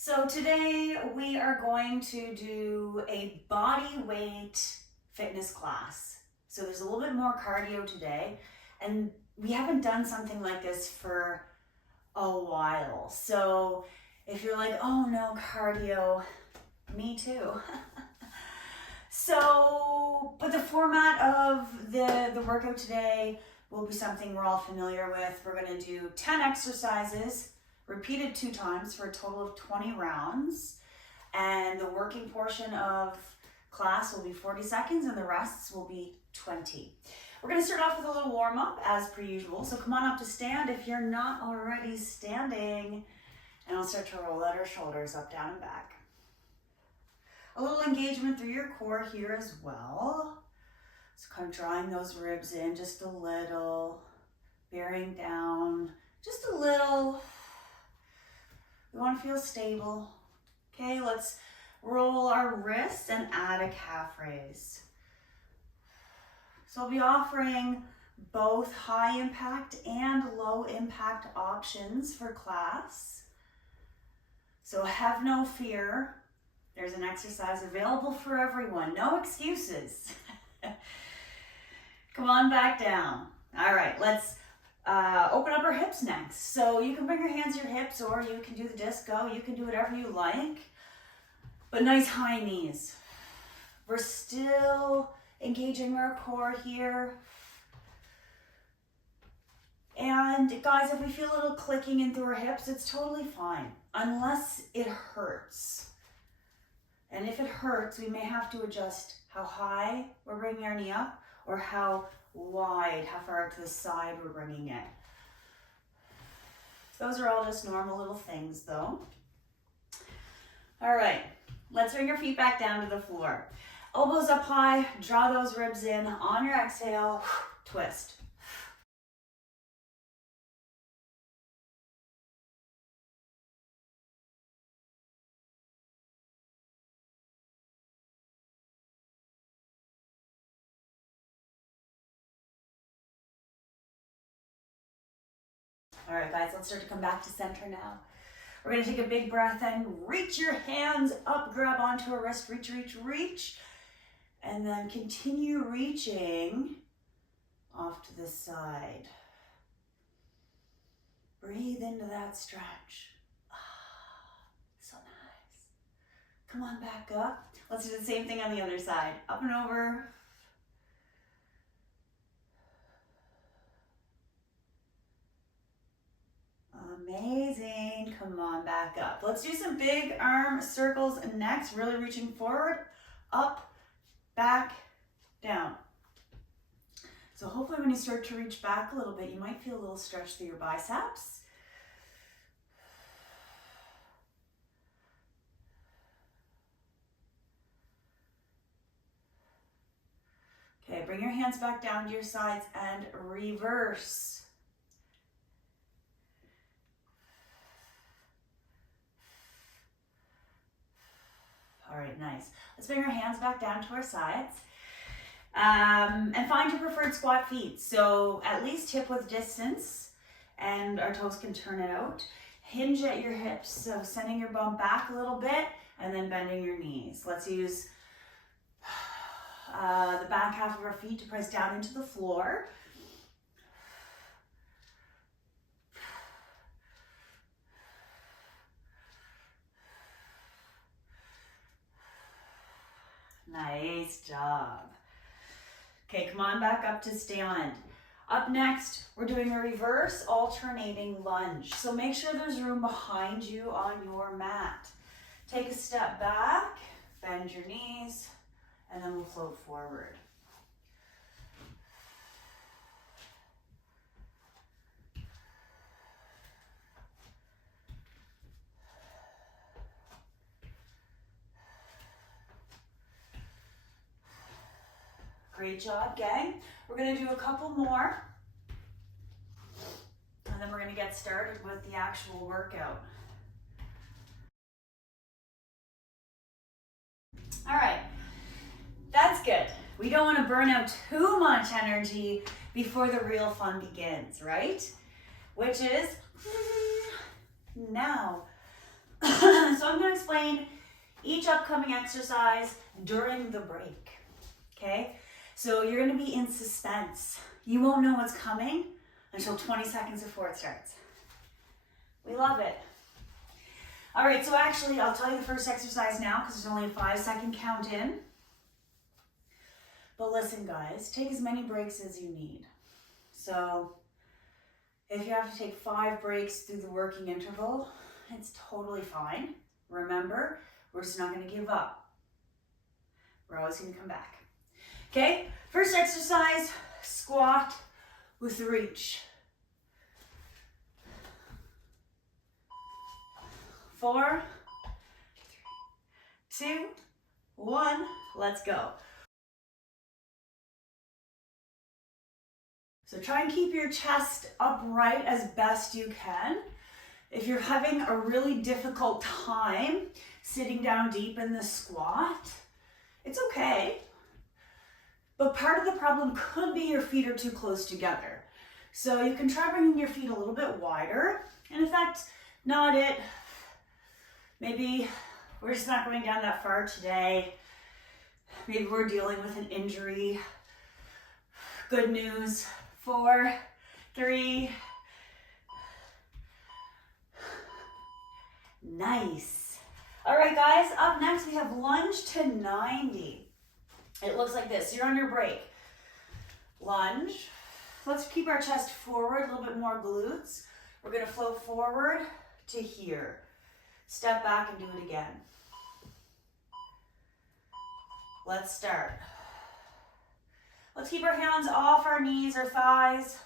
So today we are going to do a body weight fitness class. So there's a little bit more cardio today, and we haven't done something like this for a while. So if you're like, oh no, cardio, me too. But the format of the workout today will be something we're all familiar with. We're gonna do 10 exercises, repeated 2 times for a total of 20 rounds. And the working portion of class will be 40 seconds and the rests will be 20. We're gonna start off with a little warm up as per usual. So come on up to stand if you're not already standing. And I'll start to roll out our shoulders up, down, and back. A little engagement through your core here as well. So kind of drawing those ribs in just a little, bearing down just a little. We want to feel stable. Okay, let's roll our wrists and add a calf raise. So I'll be offering both high impact and low impact options for class. So have no fear. There's an exercise available for everyone. No excuses. Come on back down. All right, let's open up our hips next. So you can bring your hands to your hips or you can do the disco. You can do whatever you like. But nice high knees. We're still engaging our core here. And guys, if we feel a little clicking in through our hips, it's totally fine, unless it hurts. And if it hurts, we may have to adjust how high we're bringing our knee up or how wide, how far to the side we're bringing it. Those are all just normal little things though. All right, let's bring your feet back down to the floor. Elbows up high, draw those ribs in. On your exhale, twist. All right, guys, let's start to come back to center now. We're gonna take a big breath in, reach your hands up, grab onto a wrist, reach, reach, reach, and then continue reaching off to the side. Breathe into that stretch. So nice. Come on back up. Let's do the same thing on the other side. Up and over. Amazing. Come on back up. Let's do some big arm circles next. Really reaching forward, up, back, down. So hopefully when you start to reach back a little bit, you might feel a little stretch through your biceps. Okay, bring your hands back down to your sides and reverse. All right, nice. Let's bring our hands back down to our sides. And find your preferred squat feet. So at least hip width distance and our toes can turn it out. Hinge at your hips, so sending your bum back a little bit and then bending your knees. Let's use the back half of our feet to press down into the floor. Nice job. Okay, come on back up to stand. Up next, we're doing a reverse alternating lunge. So make sure there's room behind you on your mat. Take a step back, bend your knees, and then we'll float forward. Great job, gang. We're gonna do a couple more, and then we're gonna get started with the actual workout. All right, that's good. We don't wanna burn out too much energy before the real fun begins, right? Which is now. So I'm going to explain each upcoming exercise during the break, okay? So you're going to be in suspense. You won't know what's coming until 20 seconds before it starts. We love it. All right, so actually I'll tell you the first exercise now because there's only a 5-second count in. But listen guys, take as many breaks as you need. So if you have to take 5 breaks through the working interval, it's totally fine. Remember, we're just not going to give up. We're always going to come back. Okay, first exercise, squat with reach. 4, 3, 2, 1, let's go. So try and keep your chest upright as best you can. If you're having a really difficult time sitting down deep in the squat, it's okay. But part of the problem could be your feet are too close together. So you can try bringing your feet a little bit wider. And if that's not it, maybe we're just not going down that far today. Maybe we're dealing with an injury. Good news. 4, 3. Nice. All right, guys, up next we have lunge to 90. It looks like this. You're on your break. Lunge. Let's keep our chest forward, a little bit more glutes. We're going to flow forward to here. Step back and do it again. Let's start. Let's keep our hands off our knees or thighs.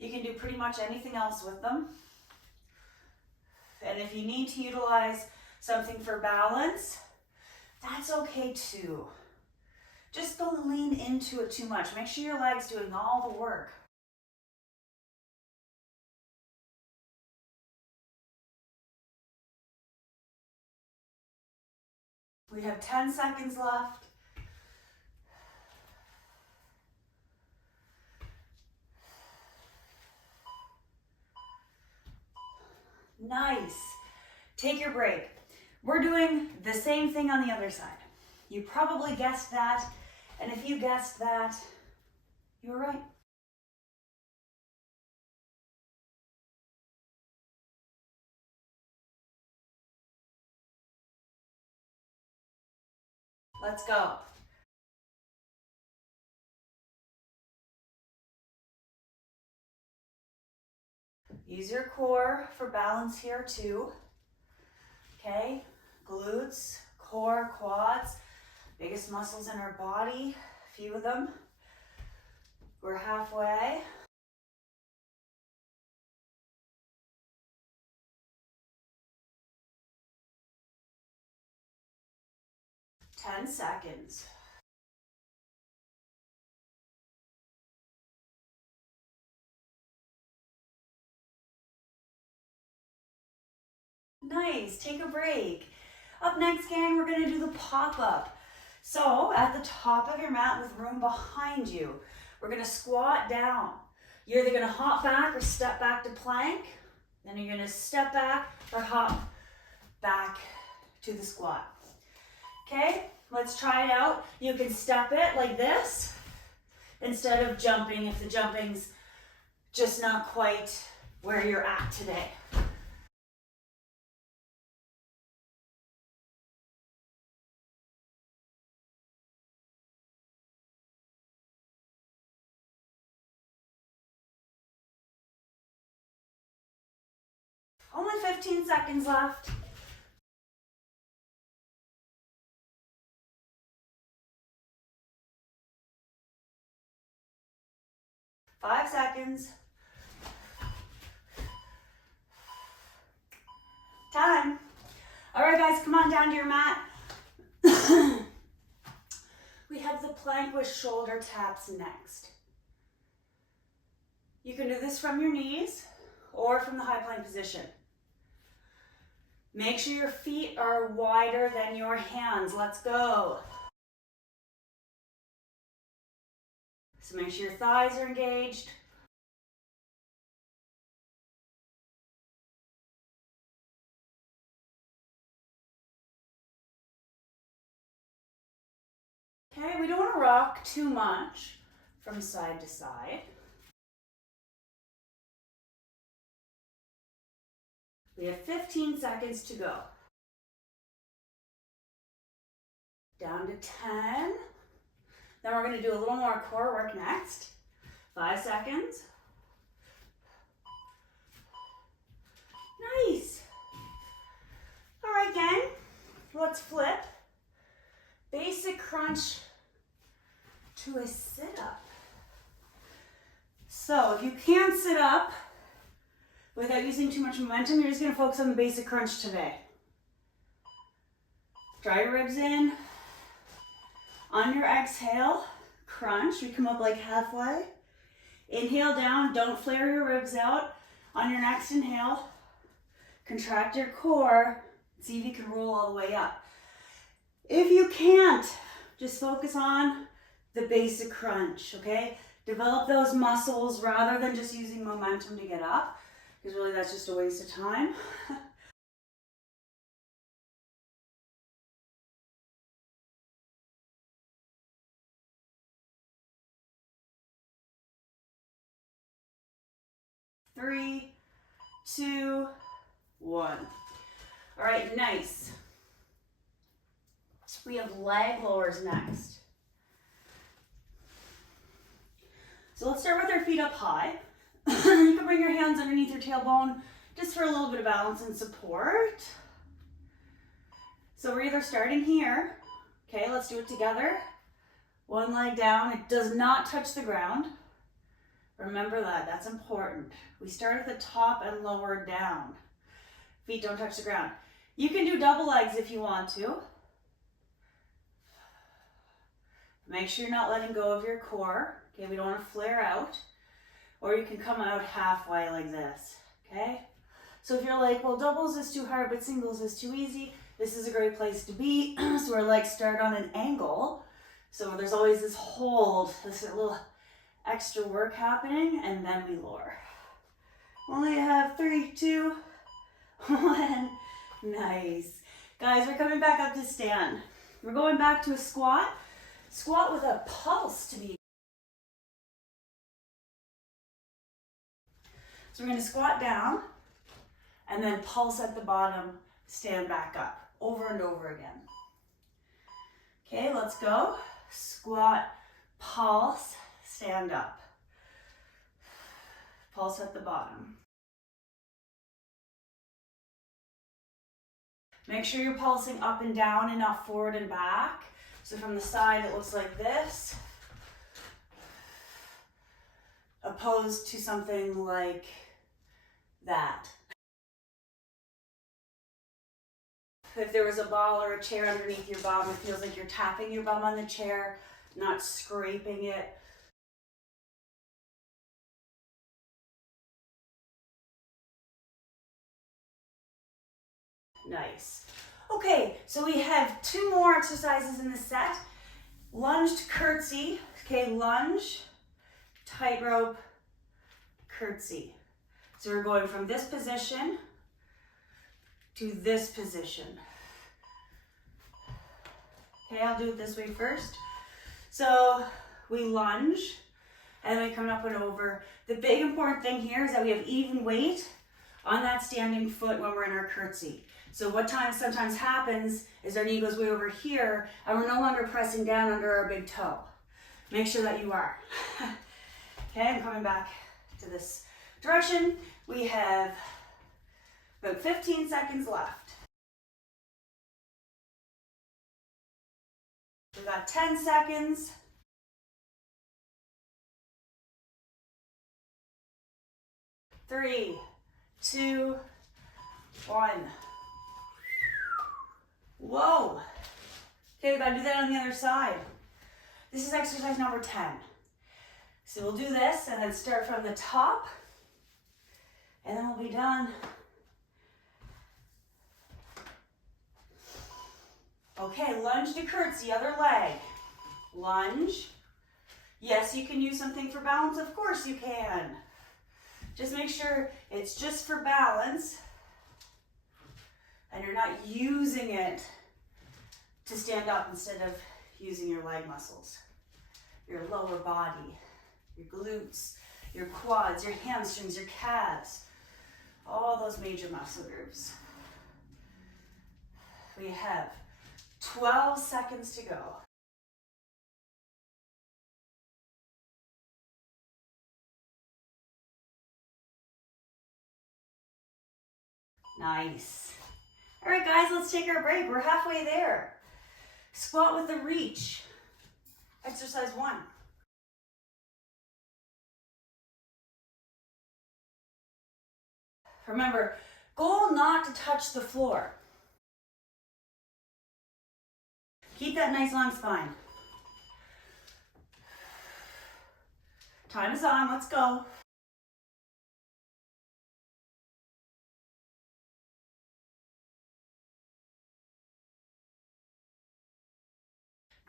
You can do pretty much anything else with them. And if you need to utilize something for balance, that's okay too. Just don't lean into it too much. Make sure your leg's doing all the work. We have 10 seconds left. Nice. Take your break. We're doing the same thing on the other side. You probably guessed that, and if you guessed that, you were right. Let's go. Use your core for balance here too. Okay, glutes, core, quads, biggest muscles in our body, a few of them. We're halfway. Ten seconds. Nice, take a break. Up next, gang, we're gonna do the pop-up. So at the top of your mat with room behind you, we're gonna squat down. You're either gonna hop back or step back to plank. Then you're gonna step back or hop back to the squat. Okay, let's try it out. You can step it like this instead of jumping if the jumping's just not quite where you're at today. Only 15 seconds left. 5 seconds. Time. All right, guys, come on down to your mat. We have the plank with shoulder taps next. You can do this from your knees or from the high plank position. Make sure your feet are wider than your hands. Let's go. So make sure your thighs are engaged. Okay, we don't want to rock too much from side to side. We have 15 seconds to go. Down to 10. Then we're going to do a little more core work next. 5 seconds. Nice. All right, gang. Let's flip. Basic crunch to a sit-up. So if you can't sit up without using too much momentum, you're just going to focus on the basic crunch today. Draw your ribs in. On your exhale, crunch. We come up like halfway. Inhale down. Don't flare your ribs out. On your next inhale, contract your core. See if you can roll all the way up. If you can't, just focus on the basic crunch, okay? Develop those muscles rather than just using momentum to get up, because really that's just a waste of time. Three, 2, 1. All right, nice. We have leg lowers next. So let's start with our feet up high. You can bring your hands underneath your tailbone just for a little bit of balance and support. So we're either starting here. Okay, let's do it together. One leg down. It does not touch the ground. Remember that, that's important. We start at the top and lower down. Feet don't touch the ground. You can do double legs if you want to. Make sure you're not letting go of your core. Okay, we don't want to flare out. Or you can come out halfway like this, okay? So if you're like, well, doubles is too hard, but singles is too easy, this is a great place to be. So our legs start on an angle. So there's always this hold, this little extra work happening, and then we lower. Only have 3, 2, 1. Nice. Guys, we're coming back up to stand. We're going back to a squat. Squat with a pulse to be. So we're going to squat down and then pulse at the bottom, stand back up over and over again. Okay, let's go. Squat, pulse, stand up. Pulse at the bottom. Make sure you're pulsing up and down and not forward and back. So from the side, it looks like this, opposed to something like that. If there was a ball or a chair underneath your bum, it feels like you're tapping your bum on the chair, not scraping it. Nice. Okay, so we have 2 more exercises in the set. Lunge to curtsy. Okay, lunge, tightrope, curtsy. So we're going from this position to this position. Okay, I'll do it this way first. So we lunge and then we come up and over. The big important thing here is that we have even weight on that standing foot when we're in our curtsy. So what sometimes happens is our knee goes way over here and we're no longer pressing down under our big toe. Make sure that you are. Okay, I'm coming back to this direction. We have about 15 seconds left. We've got 10 seconds. 3, 2, 1. Whoa. Okay, we gotta do that on the other side. This is exercise number 10. So we'll do this and then start from the top and then we'll be done. Okay, lunge to curtsy, other leg. Lunge. Yes, you can use something for balance. Of course you can. Just make sure it's just for balance and you're not using it to stand up instead of using your leg muscles, your lower body, your glutes, your quads, your hamstrings, your calves, all those major muscle groups. We have 12 seconds to go. Nice. All right, guys, let's take our break. We're halfway there. Squat with the reach. Exercise 1. Remember, goal not to touch the floor. Keep that nice long spine. Time is on, let's go.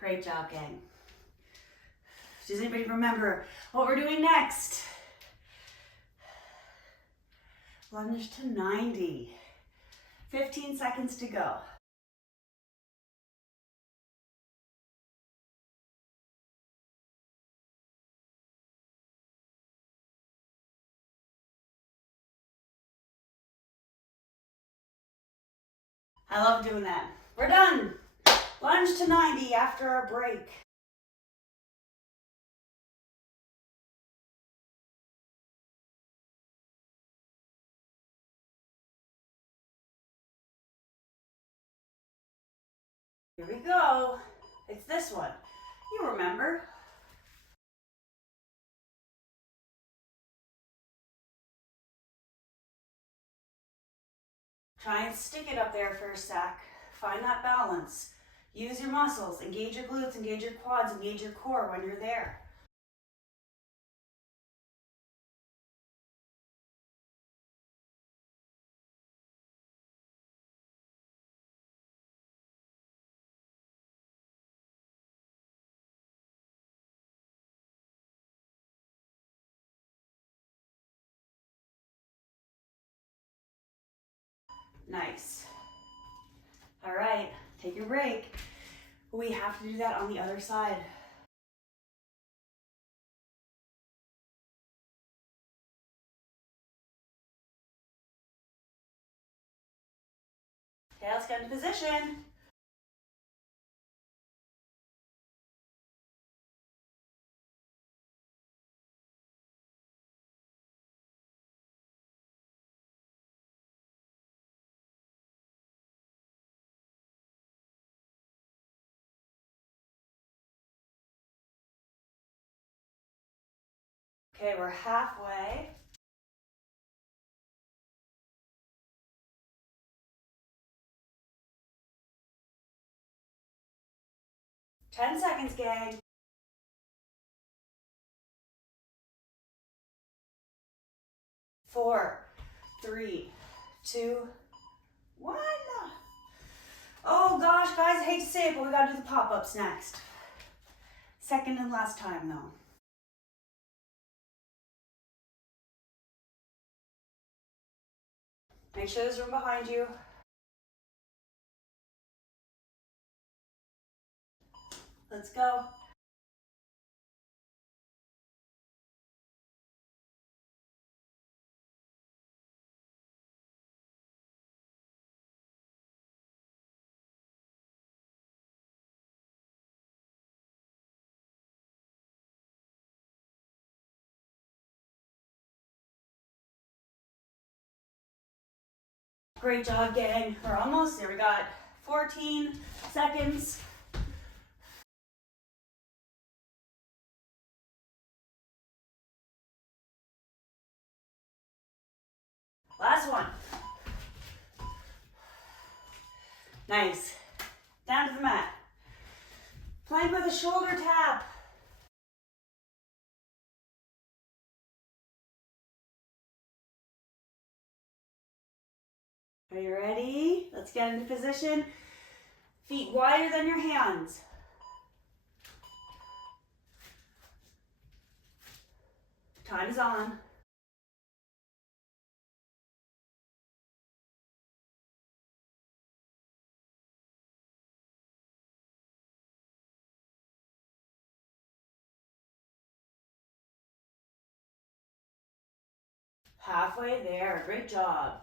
Great job, gang. Does anybody remember what we're doing next? Lunge to 90. 15 seconds to go. I love doing that. We're done. Lunge to 90 after our break. Here we go. It's this one. You remember. Try and stick it up there for a sec. Find that balance. Use your muscles. Engage your glutes, engage your quads, engage your core when you're there. Nice. All right, take your break. We have to do that on the other side. Okay, let's get into position. Okay, we're halfway. Ten seconds, gang. 4, 3, 2, 1. Oh gosh, guys, I hate to say it, but we gotta do the pop-ups next. Second and last time, though. Make sure there's room behind you. Let's go. Great job, gang. We're almost there. We got 14 seconds. Last one. Nice. Down to the mat. Plank with a shoulder tap. Are you ready? Let's get into position. Feet wider than your hands. Time is on. Halfway there. Great job.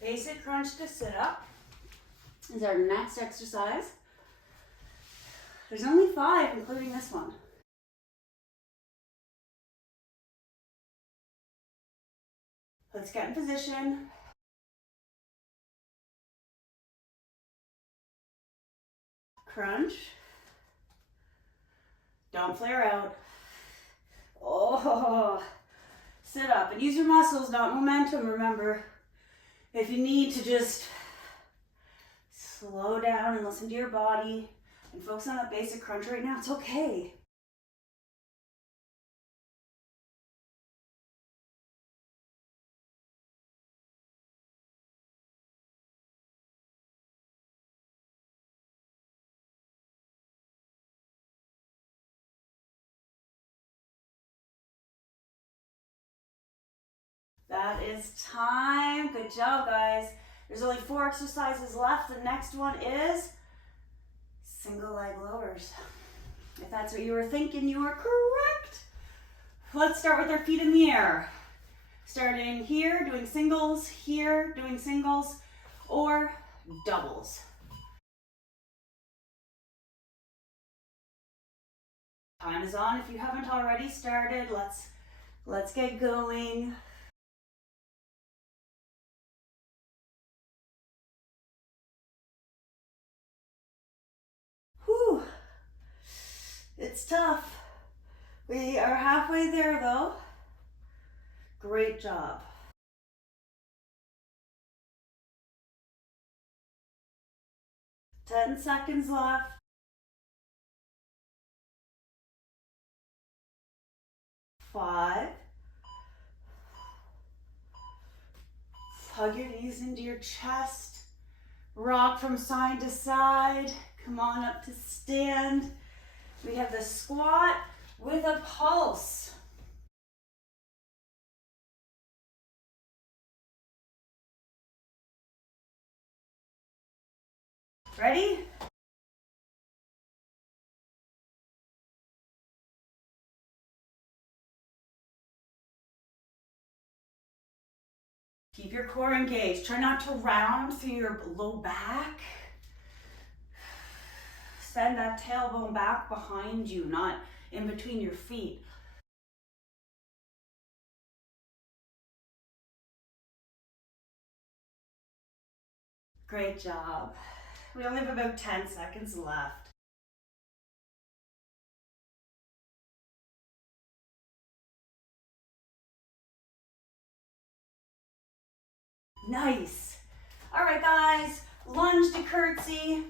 Basic crunch to sit up is our next exercise. There's only 5, including this one. Let's get in position. Crunch. Don't flare out. Oh, sit up and use your muscles, not momentum. Remember, if you need to just slow down and listen to your body and focus on that basic crunch right now, it's okay. That is time. Good job, guys. There's only 4 exercises left. The next one is single leg lowers. If that's what you were thinking, you are correct. Let's start with our feet in the air. Starting here, doing singles, here, doing singles, or doubles. Time is on. If you haven't already started, let's get going. Whew. It's tough. We are halfway there though. Great job. 10 seconds left. 5. Hug your knees into your chest. Rock from side to side. Come on up to stand. We have the squat with a pulse. Ready? Keep your core engaged. Try not to round through your low back. Send that tailbone back behind you, not in between your feet. Great job. We only have about 10 seconds left. Nice. All right, guys, lunge to curtsy.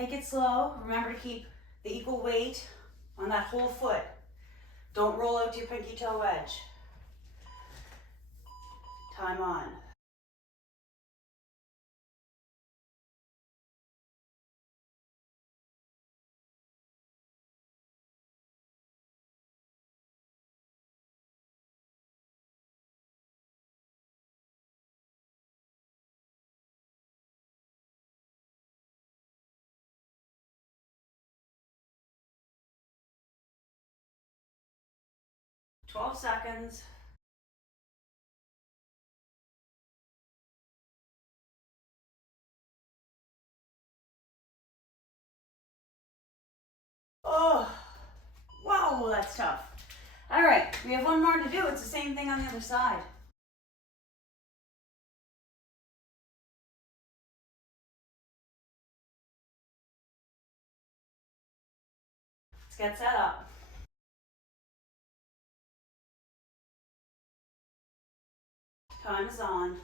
Take it slow. Remember to keep the equal weight on that whole foot. Don't roll out to your pinky toe wedge. Time on. Twelve seconds. Oh, wow, that's tough. All right, we have one more to do. It's the same thing on the other side. Let's get set up. Time is on.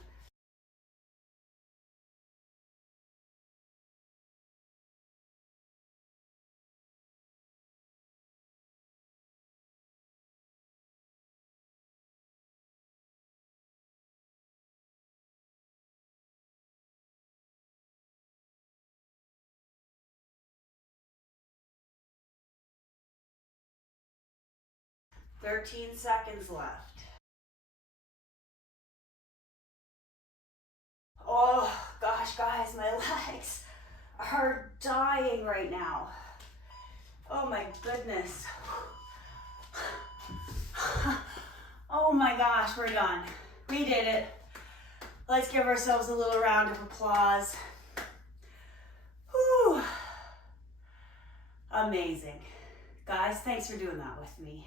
13 seconds left. Oh gosh, guys, my legs are dying right now. Oh my goodness. Oh my gosh, we're done. We did it. Let's give ourselves a little round of applause. Whew. Amazing. Guys, thanks for doing that with me.